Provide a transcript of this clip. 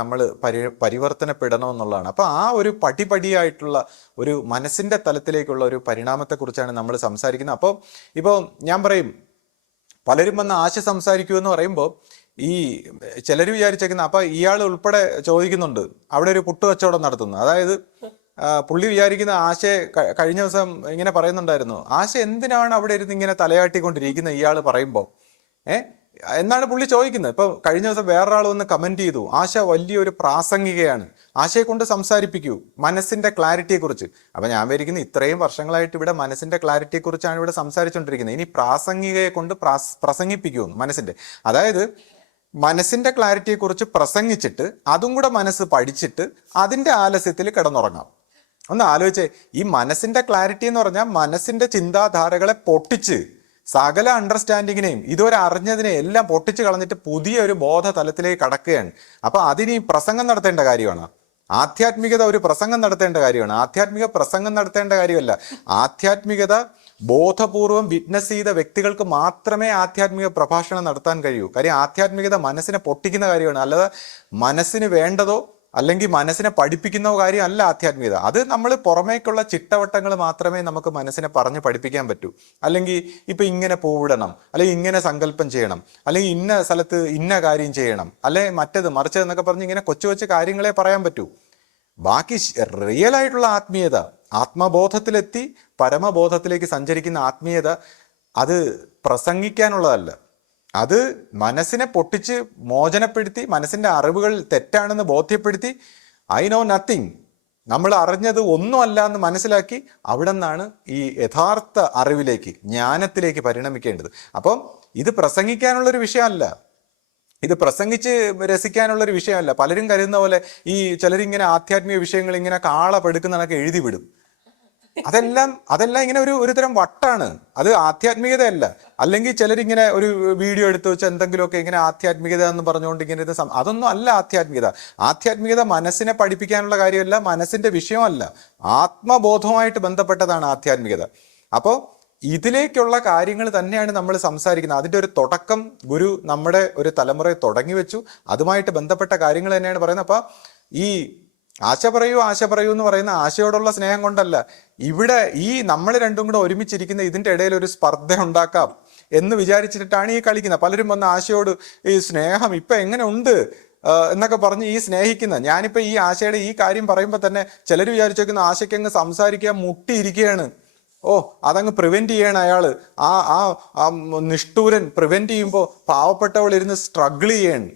നമ്മൾ പരിവർത്തനപ്പെടണമെന്നുള്ളതാണ്. അപ്പോൾ ആ ഒരു പടിപടിയായിട്ടുള്ള ഒരു മനസ്സിൻ്റെ തലത്തിലേക്കുള്ള ഒരു പരിണാമത്തെക്കുറിച്ചാണ് നമ്മൾ സംസാരിക്കുന്നത്. അപ്പോൾ ഇപ്പോൾ ഞാൻ പറയും, പലരും വന്ന് ആശ സംസാരിക്കുമെന്ന് പറയുമ്പോൾ ഈ ചിലർ വിചാരിച്ചേക്കുന്ന, അപ്പം ഇയാൾ ഉൾപ്പെടെ ചോദിക്കുന്നുണ്ട്, അവിടെ ഒരു പുട്ട് കച്ചവടം നടത്തുന്നു. അതായത് പുള്ളി വിചാരിക്കുന്ന ആശയെ കഴിഞ്ഞ ദിവസം ഇങ്ങനെ പറയുന്നുണ്ടായിരുന്നു, ആശ എന്തിനാണ് അവിടെ ഇരുന്ന് ഇങ്ങനെ തലയാട്ടിക്കൊണ്ടിരിക്കുന്നത് ഇയാൾ പറയുമ്പോൾ എന്നാണ് പുള്ളി ചോദിക്കുന്നത്. ഇപ്പൊ കഴിഞ്ഞ ദിവസം വേറൊരാൾ വന്ന് കമന്റ് ചെയ്തു, ആശ വലിയൊരു പ്രാസംഗികയാണ്, ആശയെ കൊണ്ട് സംസാരിപ്പിക്കൂ മനസ്സിന്റെ ക്ലാരിറ്റിയെ കുറിച്ച്. അപ്പൊ ഞാൻ വിചാരിക്കുന്നത്, ഇത്രയും വർഷങ്ങളായിട്ട് ഇവിടെ മനസ്സിന്റെ ക്ലാരിറ്റിയെ കുറിച്ചാണ് ഇവിടെ സംസാരിച്ചുകൊണ്ടിരിക്കുന്നത്, ഇനി പ്രാസംഗികയെ കൊണ്ട് പ്രസംഗിപ്പിക്കുമെന്ന് മനസ്സിന്റെ. അതായത് മനസ്സിന്റെ ക്ലാരിറ്റിയെ കുറിച്ച് പ്രസംഗിച്ചിട്ട് അതും കൂടെ മനസ്സ് പഠിച്ചിട്ട് അതിന്റെ ആലസ്യത്തിൽ കിടന്നുറങ്ങാം. ഒന്ന് ആലോചിച്ചേ, ഈ മനസ്സിന്റെ ക്ലാരിറ്റി എന്ന് പറഞ്ഞാൽ മനസ്സിന്റെ ചിന്താധാരകളെ പൊട്ടിച്ച് സകല അണ്ടർസ്റ്റാൻഡിങ്ങിനെയും ഇതുവരെ അറിഞ്ഞതിനെ എല്ലാം പൊട്ടിച്ച് കളഞ്ഞിട്ട് പുതിയൊരു ബോധ തലത്തിലേക്ക് കടക്കുകയാണ്. അപ്പൊ അതിന് പ്രസംഗം നടത്തേണ്ട കാര്യമാണ്. ആധ്യാത്മികത ഒരു പ്രസംഗം നടത്തേണ്ട കാര്യമാണ്. ആധ്യാത്മിക പ്രസംഗം നടത്തേണ്ട കാര്യമല്ല. ആധ്യാത്മികത ബോധപൂർവം വിറ്റ്നസ് ചെയ്ത വ്യക്തികൾക്ക് മാത്രമേ ആധ്യാത്മിക പ്രഭാഷണം നടത്താൻ കഴിയൂ. കാര്യം ആധ്യാത്മികത മനസ്സിനെ പൊട്ടിക്കുന്ന കാര്യമാണ്. അല്ലാതെ മനസ്സിന് വേണ്ടതോ അല്ലെങ്കിൽ മനസ്സിനെ പഠിപ്പിക്കുന്ന കാര്യമല്ല ആധ്യാത്മികത. അത് നമ്മൾ പുറമേക്കുള്ള ചിട്ടവട്ടങ്ങൾ മാത്രമേ നമുക്ക് മനസ്സിനെ പറഞ്ഞ് പഠിപ്പിക്കാൻ പറ്റൂ. അല്ലെങ്കിൽ ഇപ്പൊ ഇങ്ങനെ പൂവിടണം, അല്ലെങ്കിൽ ഇങ്ങനെ സങ്കല്പം ചെയ്യണം, അല്ലെങ്കിൽ ഇന്ന സ്ഥലത്ത് ഇന്ന കാര്യം ചെയ്യണം, അല്ലെ മറ്റത് മറിച്ചതെന്നൊക്കെ പറഞ്ഞ് ഇങ്ങനെ കൊച്ചു കൊച്ചു കാര്യങ്ങളെ പറയാൻ പറ്റൂ. ബാക്കി റിയൽ ആയിട്ടുള്ള ആത്മീയത, ആത്മബോധത്തിലെത്തി പരമബോധത്തിലേക്ക് സഞ്ചരിക്കുന്ന ആത്മീയത, അത് പ്രസംഗിക്കാനുള്ളതല്ല. അത് മനസ്സിനെ പൊട്ടിച്ച് മോചനപ്പെടുത്തി മനസ്സിന്റെ അറിവുകൾ തെറ്റാണെന്ന് ബോധ്യപ്പെടുത്തി ഐ നോ നത്തിങ്, നമ്മൾ അറിഞ്ഞത് ഒന്നുമല്ല എന്ന് മനസ്സിലാക്കി അവിടെ നിന്നാണ് ഈ യഥാർത്ഥ അറിവിലേക്ക്, ജ്ഞാനത്തിലേക്ക് പരിണമിക്കേണ്ടത്. അപ്പം ഇത് പ്രസംഗിക്കാനുള്ളൊരു വിഷയമല്ല, ഇത് പ്രസംഗിച്ച് രസിക്കാനുള്ളൊരു വിഷയമല്ല. പലരും കരുതുന്ന പോലെ ഈ ചിലരിങ്ങനെ ആധ്യാത്മിക വിഷയങ്ങൾ ഇങ്ങനെ കാളപ്പെടുക്കുന്നതൊക്കെ എഴുതി വിടും. അതെല്ലാം ഇങ്ങനെ ഒരു തരം വട്ടാണ്. അത് ആധ്യാത്മികതയല്ല. അല്ലെങ്കിൽ ചിലരിങ്ങനെ ഒരു വീഡിയോ എടുത്തു വെച്ച് എന്തെങ്കിലുമൊക്കെ ഇങ്ങനെ ആധ്യാത്മികത എന്ന് പറഞ്ഞുകൊണ്ട് ഇങ്ങനെ അതൊന്നും അല്ല ആധ്യാത്മികത. ആധ്യാത്മികത മനസ്സിനെ പഠിപ്പിക്കാനുള്ള കാര്യമല്ല, മനസ്സിന്റെ വിഷയമല്ല, ആത്മബോധവുമായിട്ട് ബന്ധപ്പെട്ടതാണ് ആധ്യാത്മികത. അപ്പോൾ ഇതിലേക്കുള്ള കാര്യങ്ങൾ തന്നെയാണ് നമ്മൾ സംസാരിക്കുന്നത്. അതിൻ്റെ ഒരു തുടക്കം ഗുരു നമ്മുടെ ഒരു തലമുറയെ തുടങ്ങി വെച്ചു. അതുമായിട്ട് ബന്ധപ്പെട്ട കാര്യങ്ങൾ തന്നെയാണ് പറയുന്നത്. അപ്പോൾ ഈ ആശ പറയൂ എന്ന് പറയുന്ന ആശയോടുള്ള സ്നേഹം കൊണ്ടല്ല. ഇവിടെ ഈ നമ്മൾ രണ്ടും കൂടെ ഒരുമിച്ചിരിക്കുന്ന ഇതിൻ്റെ ഇടയിൽ ഒരു സ്പർദ്ധ ഉണ്ടാക്കാം എന്ന് വിചാരിച്ചിട്ടാണ് ഈ കളിക്കുന്നത്. പലരും വന്ന ആശയോട് ഈ സ്നേഹം ഇപ്പം എങ്ങനെ ഉണ്ട് എന്നൊക്കെ പറഞ്ഞ് ഈ സ്നേഹിക്കുന്ന, ഞാനിപ്പോൾ ഈ ആശയുടെ ഈ കാര്യം പറയുമ്പോൾ തന്നെ ചിലർ വിചാരിച്ചേക്കുന്ന ആശയ്ക്ക് അങ്ങ് സംസാരിക്കാൻ മുട്ടിയിരിക്കുകയാണ്. അതങ്ങ് പ്രിവെന്റ് ചെയ്യണം അയാള്. ആ നിഷ്ഠൂരൻ പ്രിവെന്റ് ചെയ്യുമ്പോൾ പാവപ്പെട്ടവൾ ഇരുന്ന് സ്ട്രഗിൾ ചെയ്യാണ്.